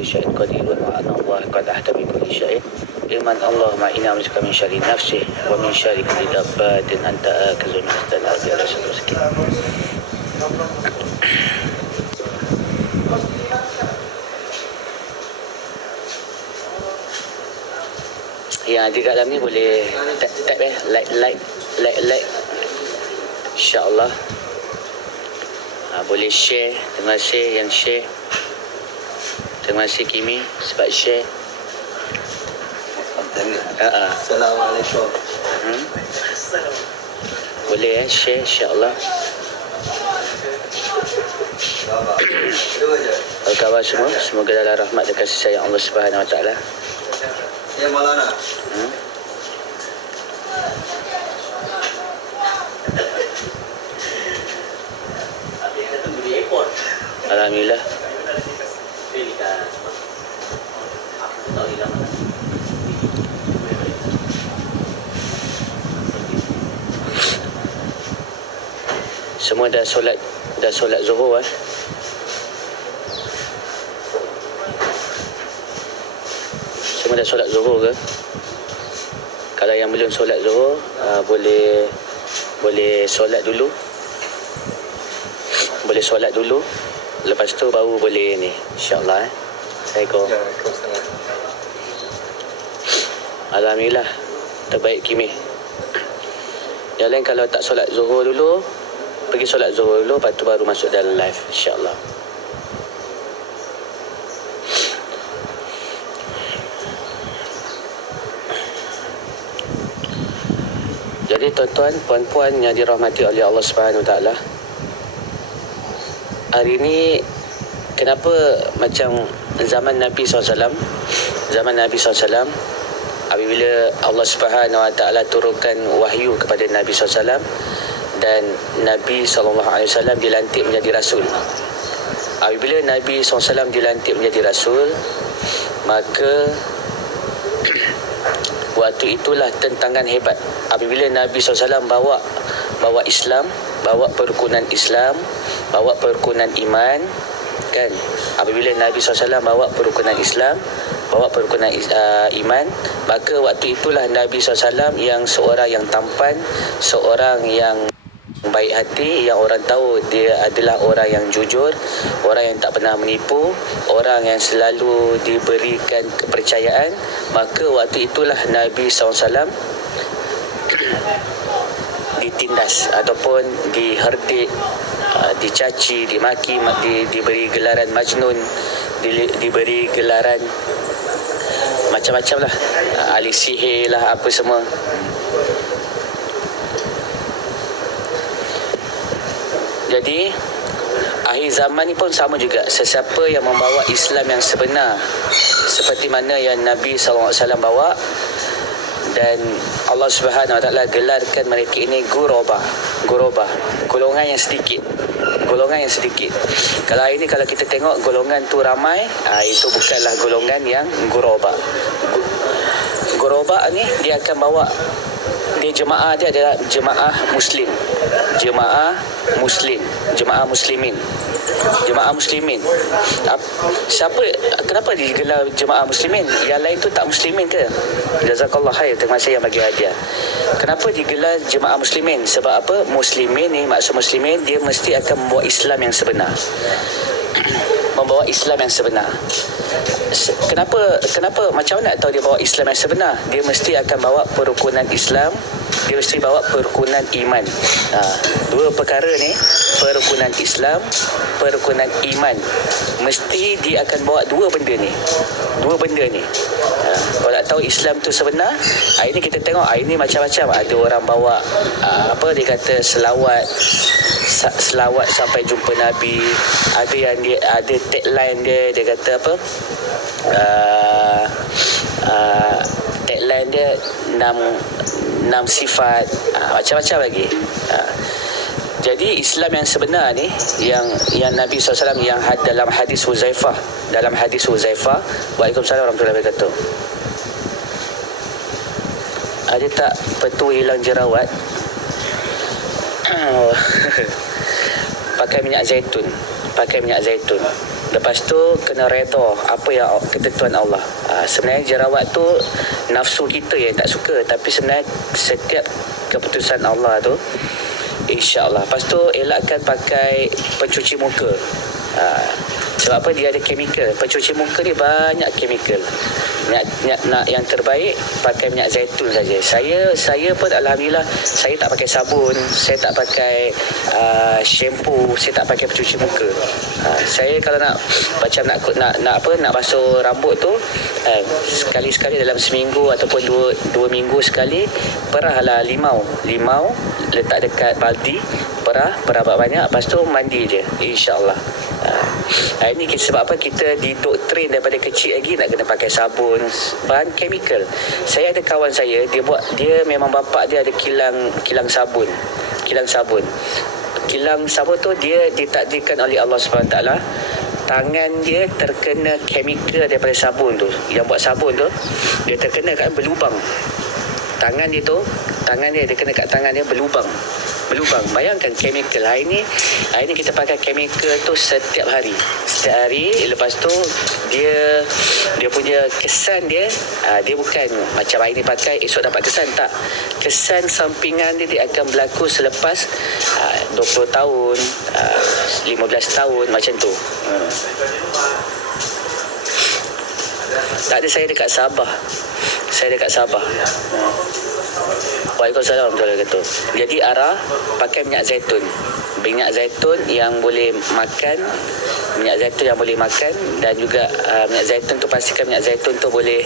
kulli syai'in qadirun wa anna Allah qad ahata bi kulli syai'in ilman. Allahumma inna a'udzubika min syarri nafsi wa min syarri kulli dabbatin anta akizun astana bi al-sakit. Yang ada kat dalam ni boleh tap like insya-Allah. Boleh share. Terima kasih yang share. Terima kasih Kimi sebab share. Assalamualaikum. Boleh share insya-Allah. Apa khabar semua? Semoga dalam rahmat dan kasih sayang Allah Subhanahu Wa Taala. Ya Maulana. Alhamdulillah. Semua dah solat Zuhur Semua dah solat Zuhur ke? Kalau yang belum solat Zuhur, boleh solat dulu. Boleh solat dulu. Lepas tu baru boleh ni, insya-Allah. Assalamualaikum. Waalaikumsalam. Alhamdulillah. Terbaik Kimi. Yang lain kalau tak solat Zuhur dulu, pergi solat Zuhur dulu, lepas tu baru masuk dalam live, insya-Allah. Jadi tuan-tuan, puan-puan yang dirahmati oleh Allah Subhanahu Wa Taala, hari ini kenapa macam zaman Nabi SAW, apabila Allah Subhanahu Wa Taala turunkan wahyu kepada Nabi SAW dan Nabi SAW dilantik menjadi Rasul. Apabila Nabi SAW dilantik menjadi Rasul, maka waktu itulah tentangan hebat. Apabila Nabi SAW bawa Islam, bawa perukunan Islam, bawa perukunan iman, kan? Apabila Nabi SAW bawa perukunan Islam, bawa perukunan iman, maka waktu itulah Nabi SAW yang seorang yang tampan, seorang yang baik hati, yang orang tahu dia adalah orang yang jujur, orang yang tak pernah menipu, orang yang selalu diberikan kepercayaan. Maka waktu itulah Nabi SAW ditindas ataupun diherdik, dicaci, dimaki, diberi gelaran majnun, diberi gelaran macam-macam lah, ahli sihir lah, apa semua. Jadi akhir zaman ni pun sama juga. Sesiapa yang membawa Islam yang sebenar seperti mana yang Nabi SAW bawa, dan Allah Subhanahu Wa Taala gelarkan mereka ini guraba, golongan yang sedikit. Kalau hari ini kalau kita tengok golongan tu ramai, itu bukanlah golongan yang guraba. Guraba ni dia akan bawa, dia jemaah dia adalah jemaah muslimin. Siapa, kenapa digelar jemaah muslimin? Yang lain tu tak muslimin ke? Jazakallah khair, terima kasih yang bagi hadiah. Kenapa digelar jemaah muslimin? Sebab apa? Muslimin ni, maksud muslimin, dia mesti akan membawa Islam yang sebenar. Membawa Islam yang sebenar. Kenapa macam mana nak tahu dia bawa Islam yang sebenar? Dia mesti akan bawa perukunan Islam, dia mesti bawa perukunan iman. Dua perkara ni, perukunan Islam, perukunan iman, mesti dia akan bawa dua benda ni. Kalau tak tahu Islam tu sebenar, hari ni kita tengok, hari ni macam-macam. Ada orang bawa dia kata selawat sampai jumpa Nabi. Ada yang dia ada tagline dia kata apa, tagline dia 6 sifat, macam-macam lagi. Jadi Islam yang sebenar ni, yang Nabi SAW yang dalam hadis Huzaifah, Waalaikumsalam warahmatullahi wabarakatuh. Ada tak petu hilang jerawat? Pakai minyak zaitun. Lepas tu kena redha apa yang ketentuan Allah. Sebenarnya jerawat tu nafsu kita yang tak suka, tapi sebenarnya setiap keputusan Allah tu insya-Allah. Lepas tu elakkan pakai pencuci muka. Sebab apa? Dia ada chemical. Pencuci muka ni banyak chemical. Nak yang terbaik pakai minyak zaitun saja. Saya pun alhamdulillah saya tak pakai sabun, saya tak pakai shampoo, saya tak pakai pencuci muka. Saya kalau nak macam nak basuh rambut tu sekali-sekali dalam seminggu ataupun dua minggu sekali, perahlah limau letak dekat baldi, perah banyak, lepas tu mandi je, insya-Allah. Ini sebab apa kita didoktrin daripada kecil lagi nak kena pakai sabun, bahan chemical. Saya ada kawan saya, dia memang bapak dia ada kilang sabun. Kilang sabun tu dia ditakdirkan oleh Allah SWT. Tangan dia terkena chemical daripada sabun tu. Yang buat sabun tu, dia terkena kat berlubang. Tangan dia kena kat tangan dia berlubang. Bayangkan chemical. Hari ni kita pakai chemical tu setiap hari. Lepas tu dia punya kesan dia bukan macam hari ni pakai esok dapat kesan, tak. Kesan sampingan dia akan berlaku selepas 20 tahun, 15 tahun macam tu. Tak ada, saya dekat Sabah. Waalaikumsalam warahmatullahi wabarakatuh. Jadi arah pakai minyak zaitun yang boleh makan, dan juga minyak zaitun tu pastikan minyak zaitun tu boleh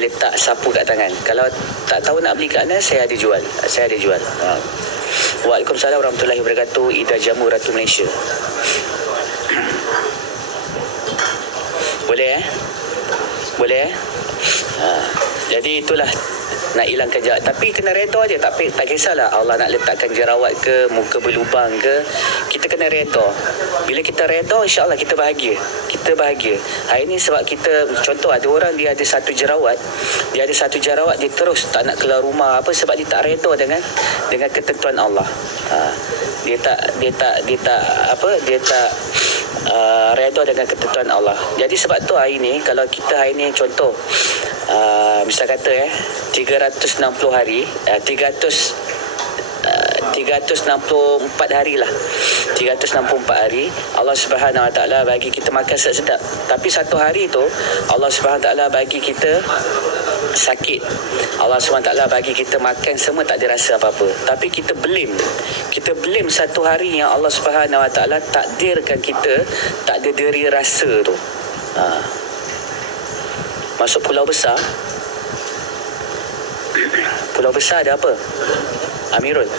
letak sapu kat tangan. Kalau tak tahu nak beli kat mana, saya ada jual. Waalaikumsalam warahmatullahi wabarakatuh. Ida Jamu, Ratu Malaysia. Boleh. Jadi itulah, nak hilangkan jerawat, tapi kena redha je. Tapi tak kisahlah Allah nak letakkan jerawat ke, muka berlubang ke, kita kena redha. Bila kita redha, insya-Allah kita bahagia. Hari ni sebab kita, contoh ada orang dia ada satu jerawat, dia terus tak nak keluar rumah. Apa? Sebab dia tak redha dengan ketentuan Allah. Dia tak redha dengan ketentuan Allah. Jadi sebab tu hari ni, kalau kita hari ni contoh misal kata 360 hari, 364 hari lah. 364 hari Allah Subhanahu Wa Taala bagi kita makan sedap. Tapi satu hari tu Allah Subhanahu Wa Taala bagi kita sakit. Allah Subhanahu Wa Taala bagi kita makan semua tak ada rasa apa-apa. Tapi kita blame satu hari yang Allah Subhanahu Wa Taala takdirkan kita tak ada deri rasa tu. Masuk pulau besar ada apa? Amirul.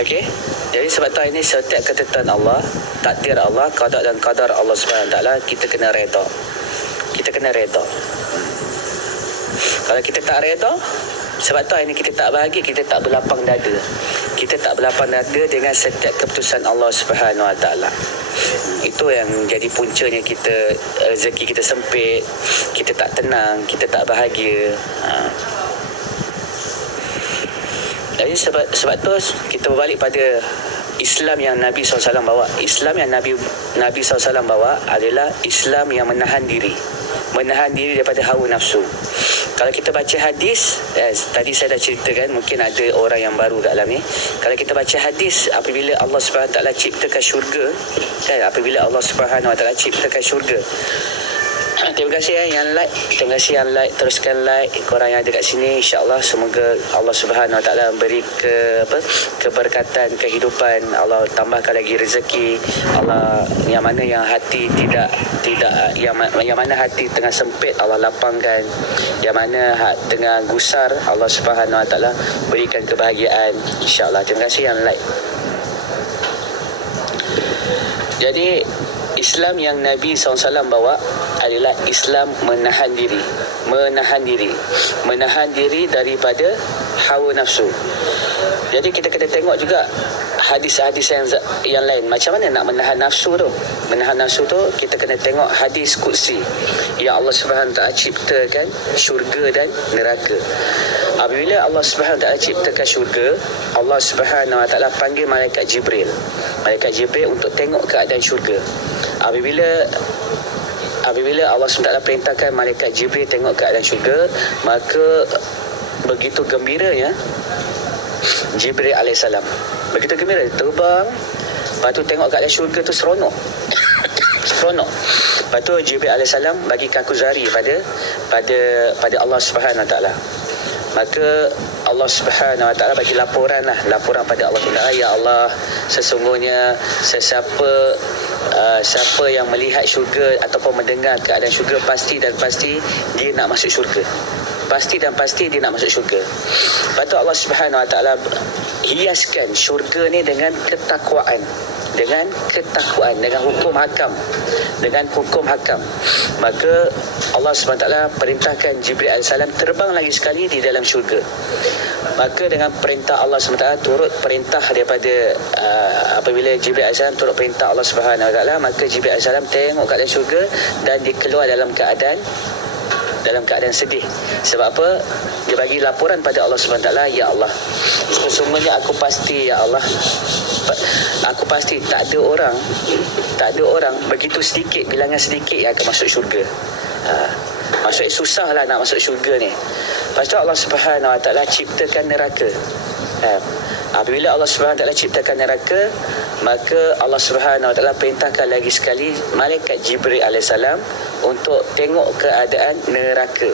Okey. Jadi sebab tu ini setiap ketentuan Allah, takdir Allah, qada dan qadar Allah Subhanahu Wa Taala, kita kena redha. Kalau kita tak redha, sebab tu ini kita tak bahagia, kita tak berlapang dada. Dengan setiap keputusan Allah Subhanahu Wa Taala. Itu yang jadi puncanya kita, rezeki kita sempit, kita tak tenang, kita tak bahagia. Jadi sebab tu kita berbalik pada Islam yang Nabi SAW bawa. Islam yang Nabi SAW bawa adalah Islam yang menahan diri daripada hawa nafsu. Kalau kita baca hadis, tadi saya dah ceritakan, mungkin ada orang yang baru kat dalam ni. Kalau kita baca hadis, apabila Allah Subhanahu Wa Taala ciptakan syurga, terima kasih yang like, teruskan like korang yang ada kat sini. InsyaAllah semoga Allah Subhanahu Wa Taala beri keberkatan kehidupan, Allah tambahkan lagi rezeki. Allah yang mana yang hati tidak yang mana hati tengah sempit, Allah lapangkan. Yang mana tengah gusar, Allah Subhanahu Wa Taala berikan kebahagiaan, insyaAllah. Terima kasih yang like. Jadi Islam yang Nabi SAW bawa adalah Islam menahan diri daripada hawa nafsu. Jadi kita kena tengok juga hadis-hadis yang lain. Macam mana nak menahan nafsu tu? Kita kena tengok hadis Qudsi yang Allah Subhanahu Wa Taala ciptakan syurga dan neraka. Apabila Allah Subhanahu Wa Taala ciptakan syurga, Allah Subhanahu Wa Taala panggil malaikat Jibril. Malaikat Jibril untuk tengok keadaan syurga. Apabila Allah SWT perintahkan malaikat Jibril tengok keadaan syurga, maka begitu gembiranya Jibril alaihissalam. Begitu gembira, terbang, lepas tu tengok keadaan syurga tu seronok. Seronok. Lepas tu Jibril alaihissalam bagi kakuzari pada Allah Subhanahu Wa Taala. Maka Allah Subhanahu Wa Taala bagi laporan pada Allah Taala, ya Allah, sesungguhnya siapa yang melihat syurga ataupun mendengar keadaan syurga, pasti dia nak masuk syurga. Pasti dia nak masuk syurga. Lepas tu Allah Subhanahu Wa Taala hiaskan syurga ni dengan ketakwaan, dengan hukum hakam, maka Allah SWT perintahkan Jibril AS terbang lagi sekali di dalam syurga. Maka dengan perintah Allah SWT, turut perintah daripada apabila Jibril AS turut perintah Allah SWT, maka Jibril AS tengok keadaan syurga dan dia keluar dalam keadaan sedih. Sebab apa? Dia bagi laporan pada Allah SWT, ya Allah, sesungguhnya aku pasti, ya Allah, aku pasti tak ada orang begitu sedikit, bilangan sedikit yang akan masuk syurga. Maksudnya susah lah nak masuk syurga ni. Lepas tu Allah Subhanahu Wa Taala ciptakan neraka. Apabila Allah Subhanahu Wa Taala ciptakan neraka, maka Allah Subhanahu Wa Taala perintahkan lagi sekali malaikat Jibril alaihissalam untuk tengok keadaan neraka.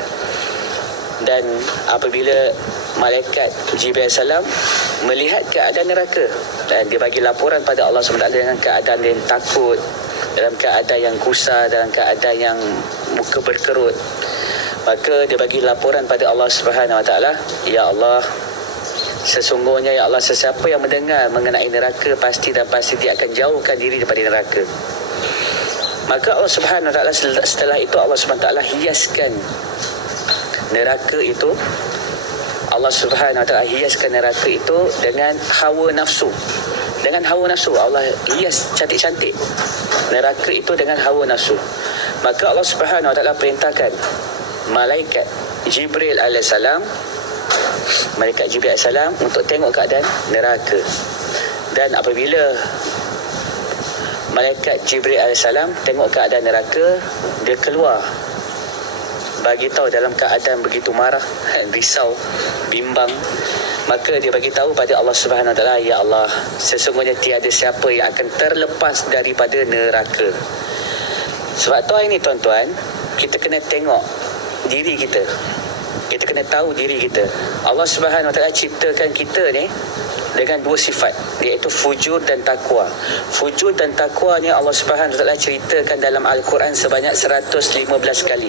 Dan apabila malaikat Jibril alaihissalam melihat keadaan neraka, dan dia bagi laporan pada Allah SWT dengan keadaan yang takut, dalam keadaan yang gusar, dalam keadaan yang muka berkerut, maka dia bagi laporan pada Allah Subhanahu Wa Taala, ya Allah, sesungguhnya ya Allah, sesiapa yang mendengar mengenai neraka, pasti dia akan jauhkan diri daripada neraka. Maka Allah Subhanahu Wa Taala setelah itu Allah Subhanahu Wa Taala hiaskan neraka itu. Allah Subhanahu Wa Taala hiaskan neraka itu dengan hawa nafsu. Allah hias cantik-cantik neraka itu dengan hawa nafsu. Maka Allah Subhanahu Wa Taala perintahkan malaikat Jibril alaihissalam untuk tengok keadaan neraka. Dan apabila malaikat Jibril alaihissalam tengok keadaan neraka, dia keluar bagi tahu dalam keadaan begitu marah, risau, bimbang. Maka dia bagi tahu pada Allah Subhanahu Wa Taala, ya Allah, sesungguhnya tiada siapa yang akan terlepas daripada neraka. Sebab tu hari ni tuan-tuan, kita kena tengok diri kita. Kita kena tahu diri kita. Allah Subhanahu Wa Taala ciptakan kita ni dengan dua sifat, iaitu fujur dan takwa. Fujur dan takwa ni Allah Subhanahu Wa Taala ceritakan dalam Al-Quran sebanyak 115 kali.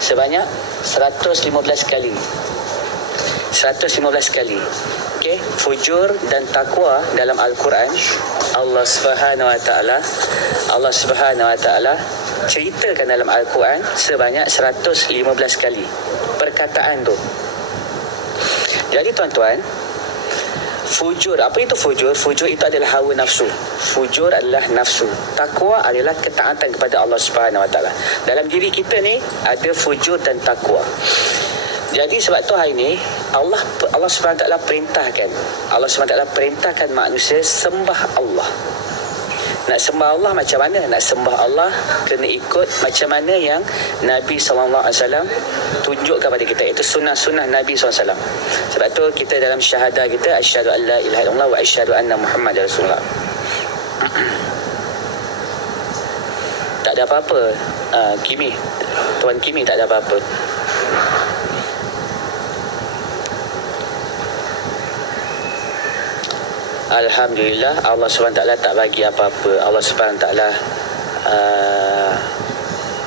Sebanyak 115 kali. 115 kali. Okey, fujur dan takwa dalam Al-Quran, Allah Subhanahu Wa Taala ceritakan dalam Al-Quran sebanyak 115 kali perkataan tu. Jadi tuan-tuan, fujur, apa itu fujur? Fujur itu adalah hawa nafsu. Fujur adalah nafsu. Takwa adalah ketaatan kepada Allah Subhanahu Wa Taala. Dalam diri kita ni ada fujur dan takwa. Jadi sebab tu hari ni Allah Subhanahu Wa Taala perintahkan. Allah Subhanahu Wa Taala perintahkan manusia sembah Allah. Nak sembah Allah macam mana? Nak sembah Allah kena ikut macam mana yang Nabi SAW tunjukkan kepada kita. Itu sunnah-sunnah Nabi SAW. Sebab tu kita dalam syahadah kita, asyhadu an la ilaha illallah wa asyhadu anna Muhammadar Rasulullah. Tak ada apa-apa. Tuan Kimi tak ada apa-apa. Alhamdulillah, Allah SWT tak bagi apa-apa. Allah SWT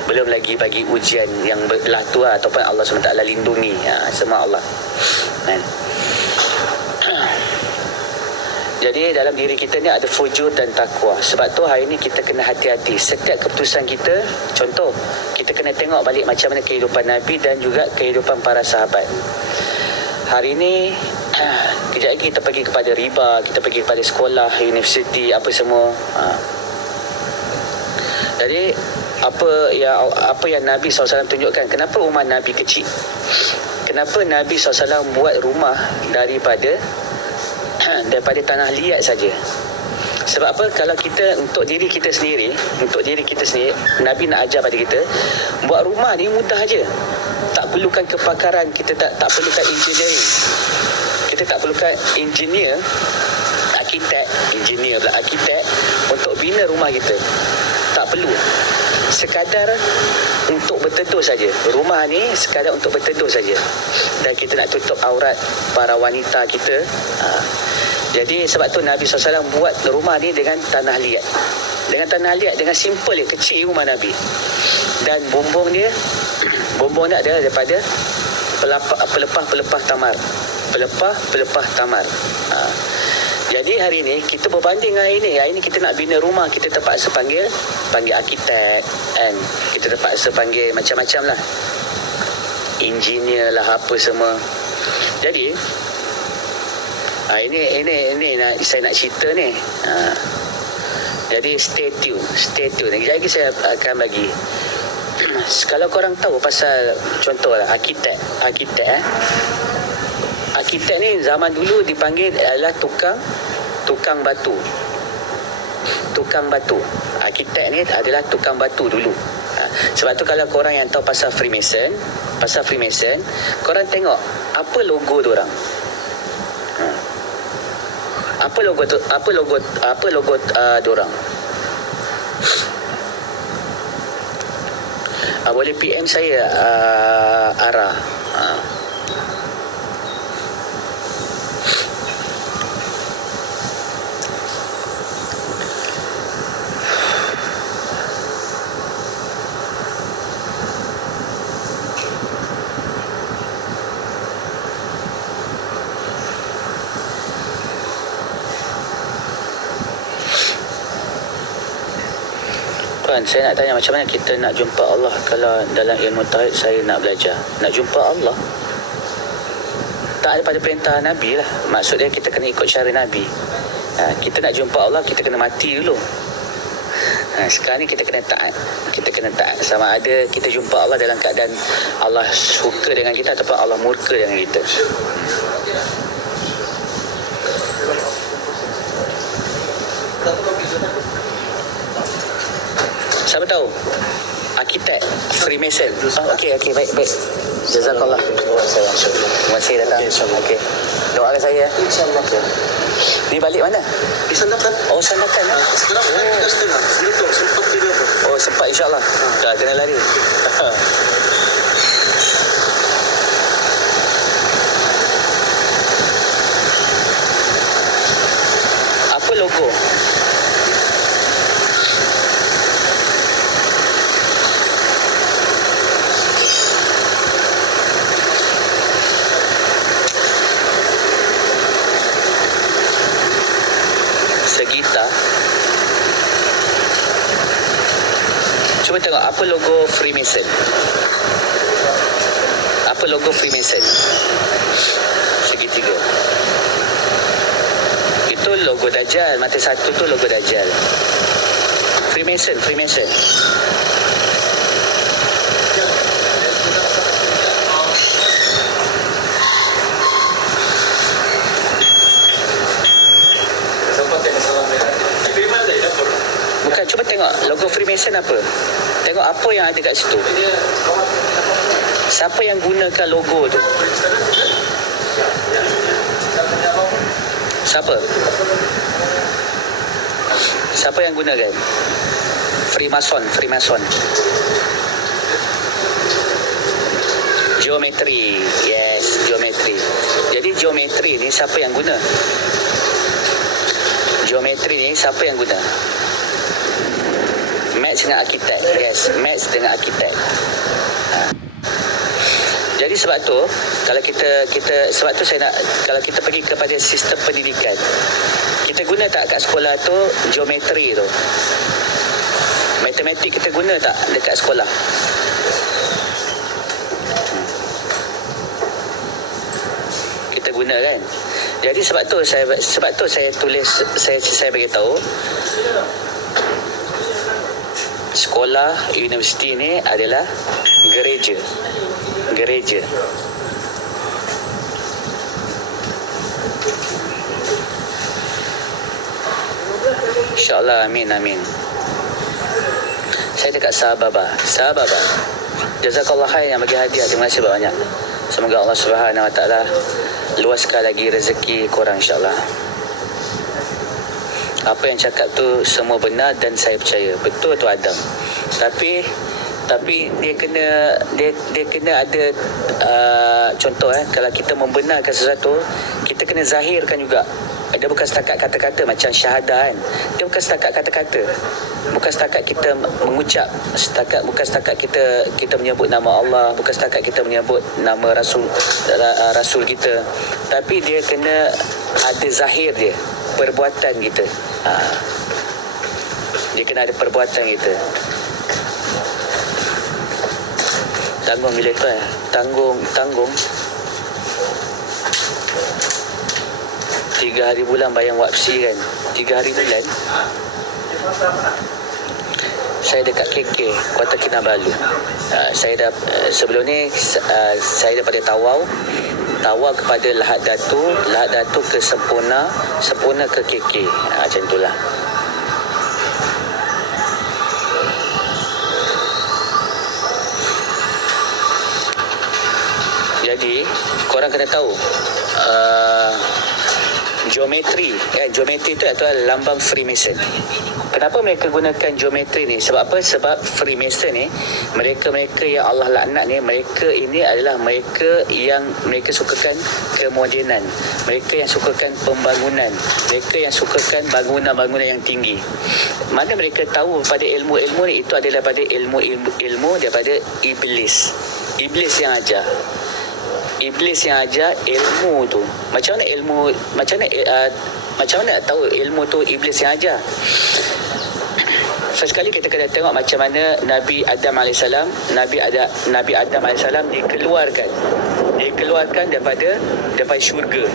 belum lagi bagi ujian yang belah tu ataupun Allah SWT lindungi. Semua Allah. Jadi dalam diri kita ni ada fujur dan takwa. Sebab tu hari ni kita kena hati-hati. Setiap keputusan kita, contoh, kita kena tengok balik macam mana kehidupan Nabi dan juga kehidupan para sahabat. Hari ni kejap lagi kita pergi kepada riba, kita pergi kepada sekolah, universiti, apa semua. Jadi apa yang Nabi SAW tunjukkan, kenapa umar Nabi kecil? kenapa Nabi SAW buat rumah daripada tanah liat saja? Sebab apa? Kalau kita untuk diri kita sendiri, Nabi nak ajar pada kita, buat rumah ni mudah aja. Tak perlukan kepakaran, kita tak perlukan engineering. Kita tak perlukan arkitek untuk bina rumah kita. Tak perlu. Sekadar untuk berteduh saja. Rumah ni sekadar untuk berteduh saja. Dan kita nak tutup aurat para wanita kita. Jadi sebab tu Nabi SAW buat rumah ni dengan tanah liat. Dengan simple je, kecil rumah Nabi. Dan bumbung dia adalah daripada pelepah tamar. Pelepah tamar. Jadi hari ni kita berbanding dengan hari ni kita nak bina rumah, kita terpaksa panggil arkitek kan. Kita terpaksa panggil macam-macam lah. Engineer lah apa semua. Jadi ini saya nak cerita ni. Jadi stay tune. Sekejap lagi saya akan bagi. Kalau korang tahu pasal contohlah arkitek ni zaman dulu dipanggil adalah tukang batu. Arkitek ni adalah tukang batu dulu. Sebab tu kalau korang yang tahu pasal Freemason, korang tengok apa logo diorang. Apa logo diorang? Boleh PM saya arah. Saya nak tanya macam mana kita nak jumpa Allah kalau dalam ilmu tauhid saya nak belajar. Nak jumpa Allah tak ada pada perintah Nabi lah. Maksud dia kita kena ikut cara Nabi. Kita nak jumpa Allah, kita kena mati dulu. Sekarang ni kita kena taat. Sama ada kita jumpa Allah dalam keadaan Allah suka dengan kita ataupun Allah murka dengan kita. Siapa tahu? Arkitek, Freemason. Okey, baik. Jazakallah. Terima kasih datang. Okey. Doakan saya. InsyaAllah. Ni balik mana? Di Sandakan. Oh, Sandakan. Sekarang kan 3:30. Sebentar, sempat tidur. Oh, sempat insyaAllah. Dah kena lari. Apa logo? Segita. Cuba tengok apa logo Freemason. Segitiga. Itu logo Dajjal. Mata satu tu logo Dajjal. Freemason. Bukan, cuba tengok logo Freemason apa. Tengok apa yang ada kat situ. Siapa yang gunakan logo tu? Siapa yang gunakan? Freemason. Geometri. Yes, geometri. Jadi geometri ni siapa yang guna? Match dengan arkitek. Yes, match dengan arkitek. Jadi sebab tu kalau sebab tu saya nak, kalau kita pergi kepada sistem pendidikan, kita guna tak kat sekolah tu geometri tu? Matematik kita guna tak dekat sekolah? Kita guna kan? Jadi sebab tu saya tulis, saya beritahu sekolah universiti ni adalah gereja. InsyaAllah, amin, amin. Saya dekat Sabah. Jazakallah khair yang bagi hadiah. Terima kasih banyak. Semoga Allah Subhanahu Wa Taala luaskan lagi rezeki korang, insyaAllah. Apa yang cakap tu semua benar dan saya percaya. Betul tu Adam. Tapi dia kena ada contoh, kalau kita membenarkan sesuatu, kita kena zahirkan juga. Dia bukan setakat kata-kata macam syahadah kan. Dia bukan setakat kata-kata. Bukan setakat kita mengucap, bukan setakat kita menyebut nama Allah, bukan setakat kita menyebut nama Rasul kita. Tapi dia kena ada zahir dia, perbuatan kita. Dia kena ada perbuatan kita. Tanggung bila tu tanggung 3 hari bulan bayang wapsi kan. 3 hari bulan saya dekat KK Kota Kinabalu. Saya dah sebelum ni saya daripada Tawau kepada Lahad Datu ke Sempurna ke KK. Macam itulah. Jadi korang kena tahu geometri itu adalah lambang Freemason. Kenapa mereka gunakan geometri ni? Sebab apa? Sebab Freemason ni, mereka yang Allah laknat ni, mereka ini adalah mereka yang mereka sukakan kemodenan, mereka yang sukakan pembangunan, mereka yang sukakan bangunan-bangunan yang tinggi. Mana mereka tahu pada ilmu-ilmu ni, itu adalah pada ilmu daripada Iblis yang ajar. Iblis yang ajar ilmu tu. Macam mana tahu ilmu tu Iblis yang ajar? Sesekali kita kena tengok macam mana Nabi Adam AS dikeluarkan daripada syurga.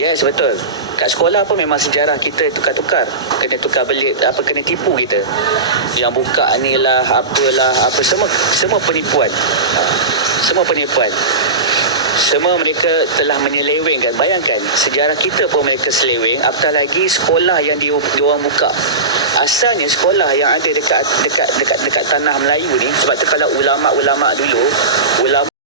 Yes, betul. Kat sekolah pun memang sejarah kita tukar-tukar. Kena tukar belit, kena tipu kita. Yang buka ni lah, semua penipuan. Semua penipuan. Semua mereka telah menyelewengkan. Bayangkan, sejarah kita pun mereka seleweng, apatah lagi sekolah yang diorang buka. Asalnya sekolah yang ada dekat tanah Melayu ni, sebab tu kalau ulama' dulu,